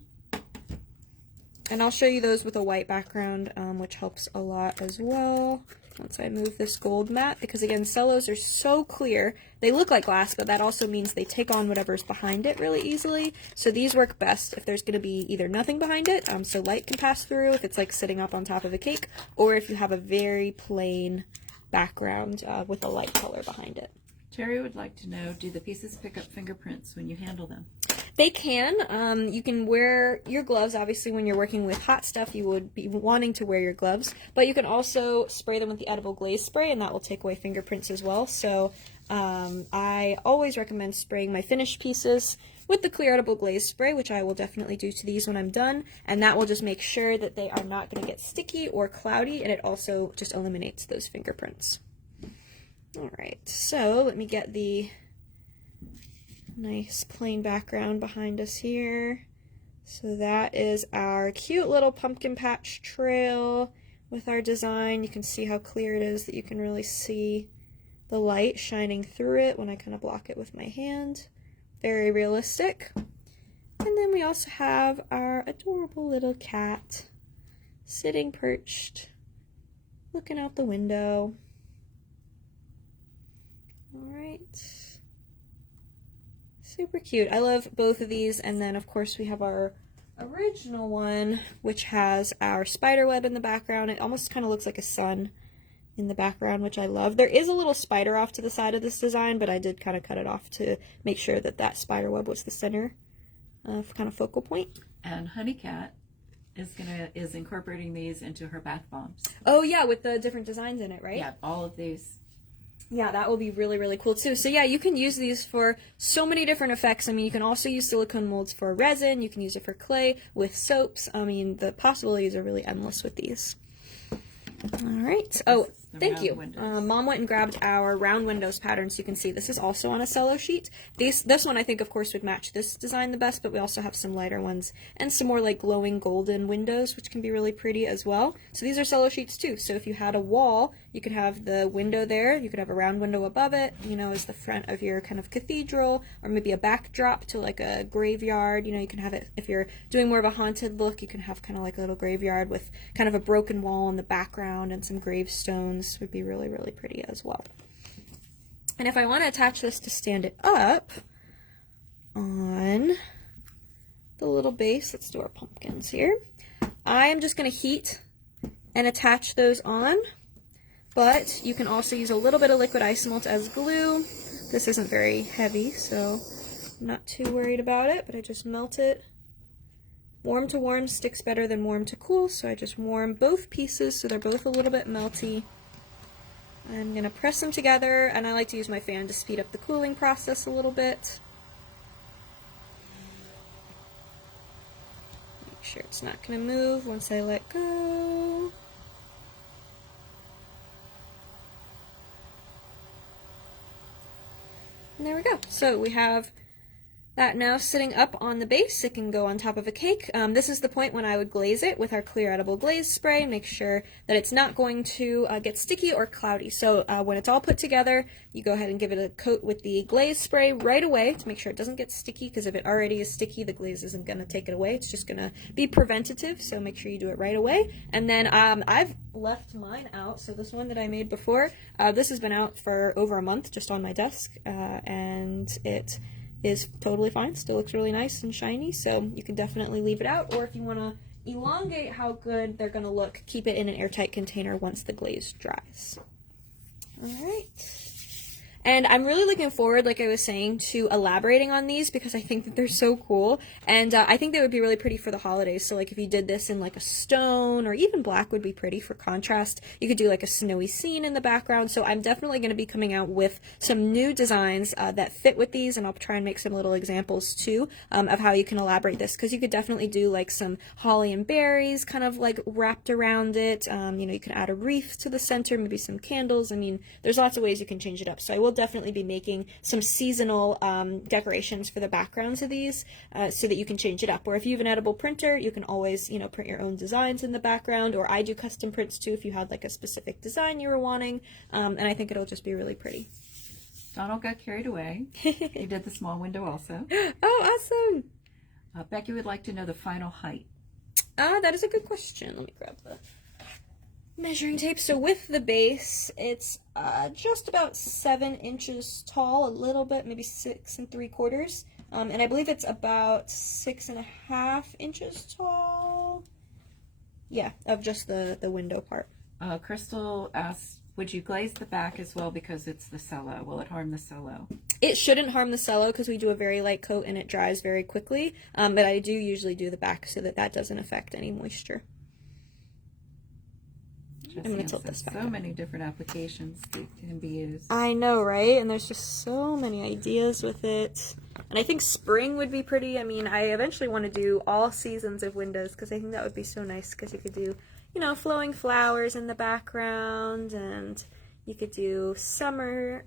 And I'll show you those with a white background, which helps a lot as well. Once I move this gold mat, because again, cellos are so clear. They look like glass, but that also means they take on whatever's behind it really easily. So these work best if there's going to be either nothing behind it, so light can pass through if it's like sitting up on top of a cake, or if you have a very plain background with a light color behind it. Terry would like to know, do the pieces pick up fingerprints when you handle them? They can. You can wear your gloves. Obviously, when you're working with hot stuff, you would be wanting to wear your gloves. But you can also spray them with the edible glaze spray, and that will take away fingerprints as well. So I always recommend spraying my finished pieces with the clear edible glaze spray, which I will definitely do to these when I'm done. And that will just make sure that they are not going to get sticky or cloudy, and it also just eliminates those fingerprints. All right, so let me get the nice plain background behind us here. So that is our cute little pumpkin patch trail with our design. You can see how clear it is, that you can really see the light shining through it when I kind of block it with my hand. Very realistic. And then we also have our adorable little cat sitting perched, looking out the window. All right. Super cute. I love both of these, and then of course we have our original one, which has our spider web in the background. It almost kind of looks like a sun in the background, which I love. There is a little spider off to the side of this design, but I did kind of cut it off to make sure that that spider web was the center kind of focal point. And Honeycat is incorporating these into her bath bombs. Oh yeah, with the different designs in it, right? Yeah, all of these. Yeah, that will be really, really cool too. So yeah, you can use these for so many different effects. I mean, you can also use silicone molds for resin. You can use it for clay, with soaps. I mean, the possibilities are really endless with these. All right. Oh, The thank round you. windows. Mom went and grabbed our round windows pattern, so you can see this is also on a cello sheet. This one I think, of course, would match this design the best, but we also have some lighter ones and some more like glowing golden windows, which can be really pretty as well. So these are cello sheets too. So if you had a wall, you could have the window there. You could have a round window above it, you know, as the front of your kind of cathedral, or maybe a backdrop to like a graveyard. You know, you can have it if you're doing more of a haunted look. You can have kind of like a little graveyard with kind of a broken wall in the background and some gravestones. Would be really, really pretty as well. And if I want to attach this to stand it up on the little base, let's do our pumpkins here. I am just going to heat and attach those on, but you can also use a little bit of liquid Isomalt as glue. This isn't very heavy, so I'm not too worried about it, but I just melt it. Warm to warm sticks better than warm to cool, so I just warm both pieces so they're both a little bit melty. I'm going to press them together, and I like to use my fan to speed up the cooling process a little bit. Make sure it's not going to move once I let go. And there we go. So we have that now sitting up on the base. It can go on top of a cake. This is the point when I would glaze it with our clear edible glaze spray. Make sure that it's not going to get sticky or cloudy. So when it's all put together, you go ahead and give it a coat with the glaze spray right away to make sure it doesn't get sticky, because if it already is sticky, the glaze isn't going to take it away. It's just going to be preventative, so make sure you do it right away. And then I've left mine out. So this one that I made before, this has been out for over a month just on my desk, and it is totally fine. Still looks really nice and shiny, so you can definitely leave it out, or if you want to elongate how good they're going to look, keep it in an airtight container once the glaze dries. Alright. And I'm really looking forward, like I was saying, to elaborating on these because I think that they're so cool, and I think they would be really pretty for the holidays. So like if you did this in like a stone, or even black would be pretty for contrast. You could do like a snowy scene in the background. So I'm definitely going to be coming out with some new designs that fit with these, and I'll try and make some little examples too of how you can elaborate this, because you could definitely do like some holly and berries kind of like wrapped around it. You know, you can add a wreath to the center, maybe some candles. I mean, there's lots of ways you can change it up. So I will definitely be making some seasonal decorations for the backgrounds of these so that you can change it up. Or if you have an edible printer, you can always, you know, print your own designs in the background, or I do custom prints too if you had like a specific design you were wanting, and I think it'll just be really pretty. Donald got carried away. He did the small window also. Oh, awesome! Becky would like to know the final height. That is a good question. Let me grab the measuring tape. So with the base, it's just about 7 inches tall, a little bit, maybe 6 3/4, and I believe it's about 6.5 inches tall. Yeah, of just the window part. Crystal asked, would you glaze the back as well because it's the cello? Will it harm the cello? It shouldn't harm the cello because we do a very light coat and it dries very quickly, but I do usually do the back so that that doesn't affect any moisture. I'm going to tilt this back. So many different applications that can be used. I know, right? And there's just so many ideas with it. And I think spring would be pretty. I mean, I eventually want to do all seasons of windows because I think that would be so nice, because you could do, you know, flowing flowers in the background, and you could do summer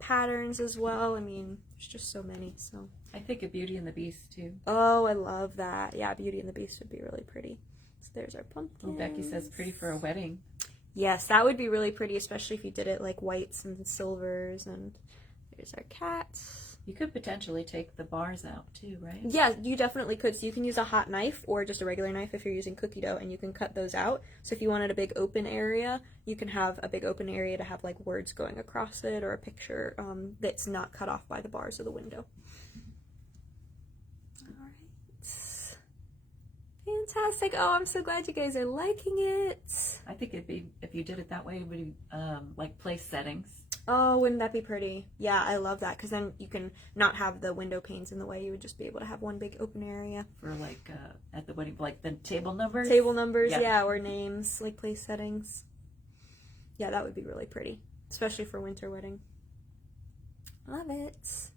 patterns as well. I mean, there's just so many. So I think of Beauty and the Beast too. Oh, I love that. Yeah, Beauty and the Beast would be really pretty. So there's our pumpkin. Well, Becky says pretty for a wedding. Yes, that would be really pretty, especially if you did it like whites and silvers. And there's our cats. You could potentially take the bars out too, right? Yeah, you definitely could. So you can use a hot knife or just a regular knife if you're using cookie dough, and you can cut those out. So if you wanted a big open area, you can have a big open area to have like words going across it, or a picture that's not cut off by the bars of the window. Fantastic. Oh, I'm so glad you guys are liking it. I think it'd be, if you did it that way, it would be like place settings. Oh, wouldn't that be pretty? Yeah, I love that, because then you can not have the window panes in the way. You would just be able to have one big open area. For like at the wedding, like the table numbers? Table numbers, yeah, or names, like place settings. Yeah, that would be really pretty, especially for winter wedding. Love it.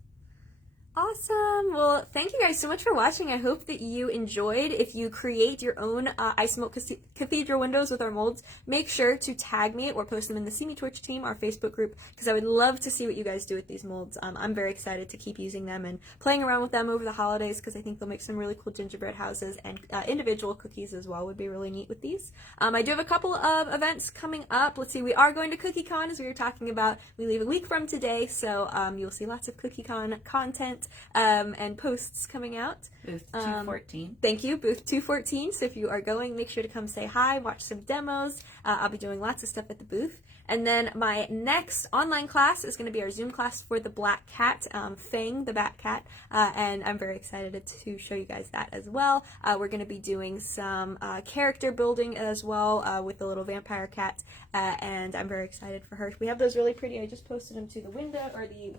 Awesome. Well, thank you guys so much for watching. I hope that you enjoyed. If you create your own Isomalt cathedral windows with our molds, make sure to tag me or post them in the Simi Torch team, our Facebook group, because I would love to see what you guys do with these molds. I'm very excited to keep using them and playing around with them over the holidays because I think they'll make some really cool gingerbread houses, and individual cookies as well would be really neat with these. I do have a couple of events coming up. Let's see, we are going to CookieCon, as we were talking about. We leave a week from today, so you'll see lots of CookieCon content and posts coming out. Booth 214. Thank you, booth 214. So if you are going, make sure to come say hi, watch some demos. I'll be doing lots of stuff at the booth. And then my next online class is going to be our Zoom class for the black cat, Fang, the bat cat, and I'm very excited to show you guys that as well. We're going to be doing some character building as well with the little vampire cat, and I'm very excited for her. We have those really pretty, I just posted them to the window, or the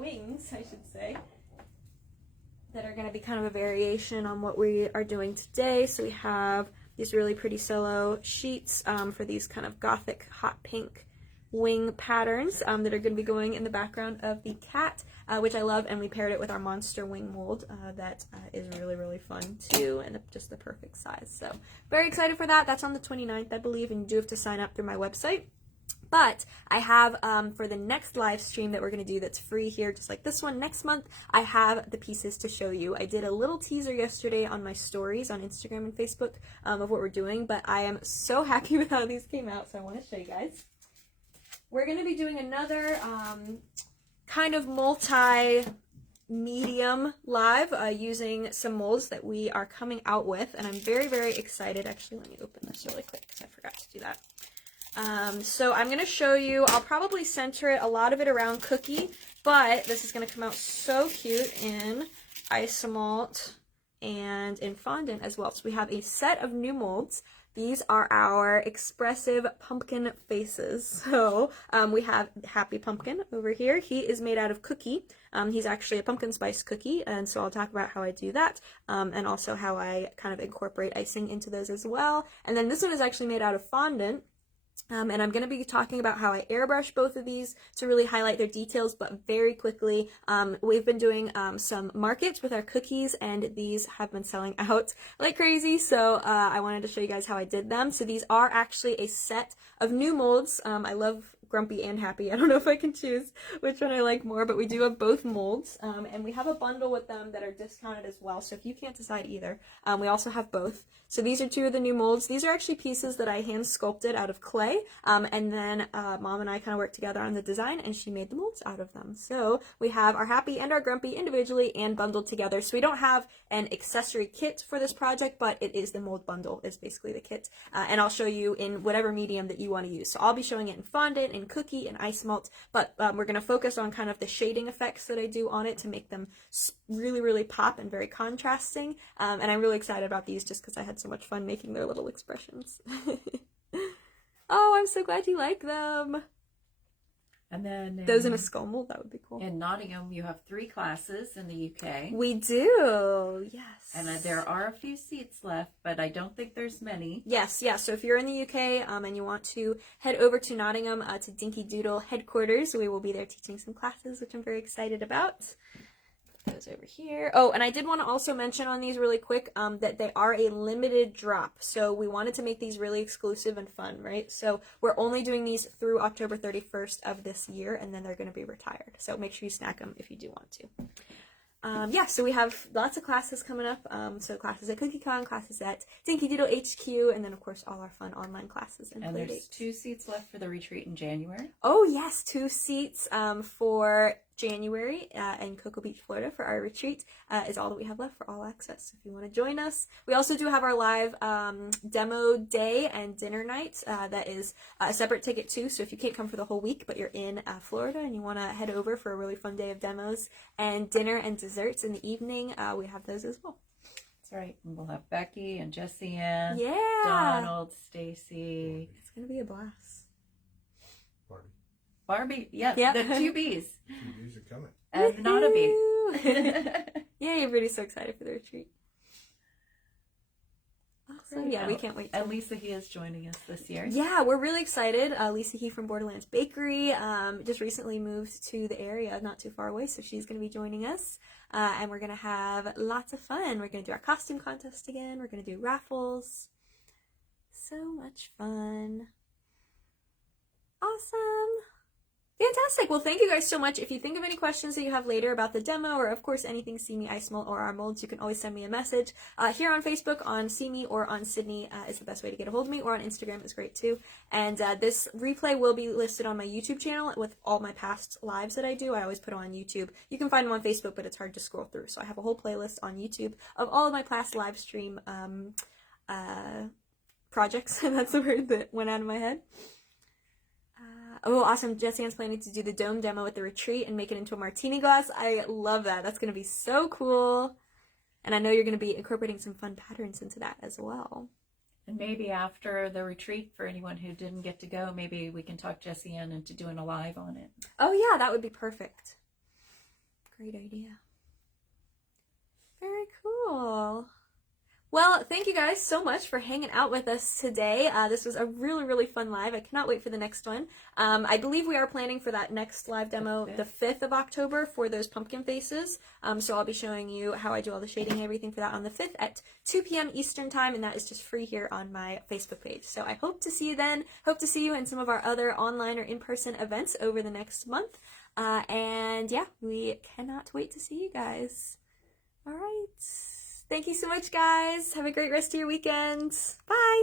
wings, I should say, that are going to be kind of a variation on what we are doing today. So we have these really pretty solo sheets for these kind of gothic hot pink wing patterns that are going to be going in the background of the cat, which I love, and we paired it with our monster wing mold that is really, really fun too, and just the perfect size. So very excited for that. That's on the 29th, I believe, and you do have to sign up through my website. But I have, for the next live stream that we're going to do that's free here, just like this one, next month, I have the pieces to show you. I did a little teaser yesterday on my stories on Instagram and Facebook of what we're doing, but I am so happy with how these came out, so I want to show you guys. We're going to be doing another kind of multi-medium live using some molds that we are coming out with, and I'm very, very excited. Actually, let me open this really quick because I forgot to do that. So I'm going to show you, I'll probably center it, a lot of it around Cookie, but this is going to come out so cute in Isomalt and in fondant as well. So we have a set of new molds. These are our expressive pumpkin faces. So we have Happy Pumpkin over here. He is made out of cookie. He's actually a pumpkin spice cookie, and so I'll talk about how I do that, and also how I kind of incorporate icing into those as well. And then this one is actually made out of fondant. And I'm going to be talking about how I airbrush both of these to really highlight their details, but very quickly, we've been doing some markets with our cookies, and these have been selling out like crazy, so I wanted to show you guys how I did them. So these are actually a set of new molds. I love Grumpy and Happy. I don't know if I can choose which one I like more, but we do have both molds, and we have a bundle with them that are discounted as well, so if you can't decide either, we also have both. So these are two of the new molds. These are actually pieces that I hand sculpted out of clay, and then Mom and I kind of worked together on the design, and she made the molds out of them. So we have our Happy and our Grumpy individually and bundled together. So we don't have an accessory kit for this project, but it is the mold bundle is basically the kit, and I'll show you in whatever medium that you want to use. So I'll be showing it in fondant, in cookie, and Isomalt, but we're going to focus on kind of the shading effects that I do on it to make them really, really pop and very contrasting, and I'm really excited about these just because I had so much fun making their little expressions. Oh, I'm so glad you like them. And then those in a skull mold, that would be cool. In Nottingham, you have 3 classes in the UK. We do, yes. And there are a few seats left, but I don't think there's many. Yes, yes. So if you're in the UK and you want to head over to Nottingham to Dinky Doodle headquarters, we will be there teaching some classes, which I'm very excited about. Those over here. Oh, and I did want to also mention on these really quick that they are a limited drop. So we wanted to make these really exclusive and fun, right? So we're only doing these through October 31st of this year, and then they're going to be retired. So make sure you snack them if you do want to. Yeah, so we have lots of classes coming up. So classes at CookieCon, classes at Dinky Doodle HQ, and then of course all our fun online classes and play there's dates. 2 seats left for the retreat in January. Oh yes, 2 seats for January in Cocoa Beach, Florida for our retreat is all that we have left for all access. So if you want to join us, we also do have our live demo day and dinner night. That is a separate ticket too. So if you can't come for the whole week, but you're in Florida and you want to head over for a really fun day of demos and dinner and desserts in the evening, we have those as well. That's right. And we'll have Becky and Jessie Ann, Yeah, Donald, Stacy. It's gonna be a blast. Barbie, yes, Yep. the 2 bees. 2 bees are coming. And not a bee. Yeah, everybody's so excited for the retreat. So yeah, we can't wait. And Lisa He is joining us this year. Yeah, we're really excited. Lisa He from Borderlands Bakery just recently moved to the area, not too far away, so she's going to be joining us. And we're going to have lots of fun. We're going to do our costume contest again. We're going to do raffles. So much fun. Awesome. Fantastic. Well, thank you guys so much. If you think of any questions that you have later about the demo, or of course anything Simi, Isomalt, or our molds, you can always send me a message here on Facebook, on Simi, or on Sidney is the best way to get a hold of me, or on Instagram is great too. And this replay will be listed on my YouTube channel with all my past lives that I do. I always put them on YouTube. You can find them on Facebook, but it's hard to scroll through. So I have a whole playlist on YouTube of all of my past live stream projects. That's the word that went out of my head. Oh, awesome. Jessie Ann's planning to do the dome demo at the retreat and make it into a martini glass. I love that. That's going to be so cool. And I know you're going to be incorporating some fun patterns into that as well. And maybe after the retreat, for anyone who didn't get to go, maybe we can talk Jessie Ann into doing a live on it. Oh, yeah, that would be perfect. Great idea. Very cool. Well, thank you guys so much for hanging out with us today. This was a really, really fun live. I cannot wait for the next one. I believe we are planning for that next live demo the 5th of October for those pumpkin faces. So I'll be showing you how I do all the shading and everything for that on the 5th at 2 p.m. Eastern time, and that is just free here on my Facebook page. So I hope to see you then. Hope to see you in some of our other online or in-person events over the next month. And yeah, we cannot wait to see you guys. All right. Thank you so much, guys. Have a great rest of your weekend. Bye.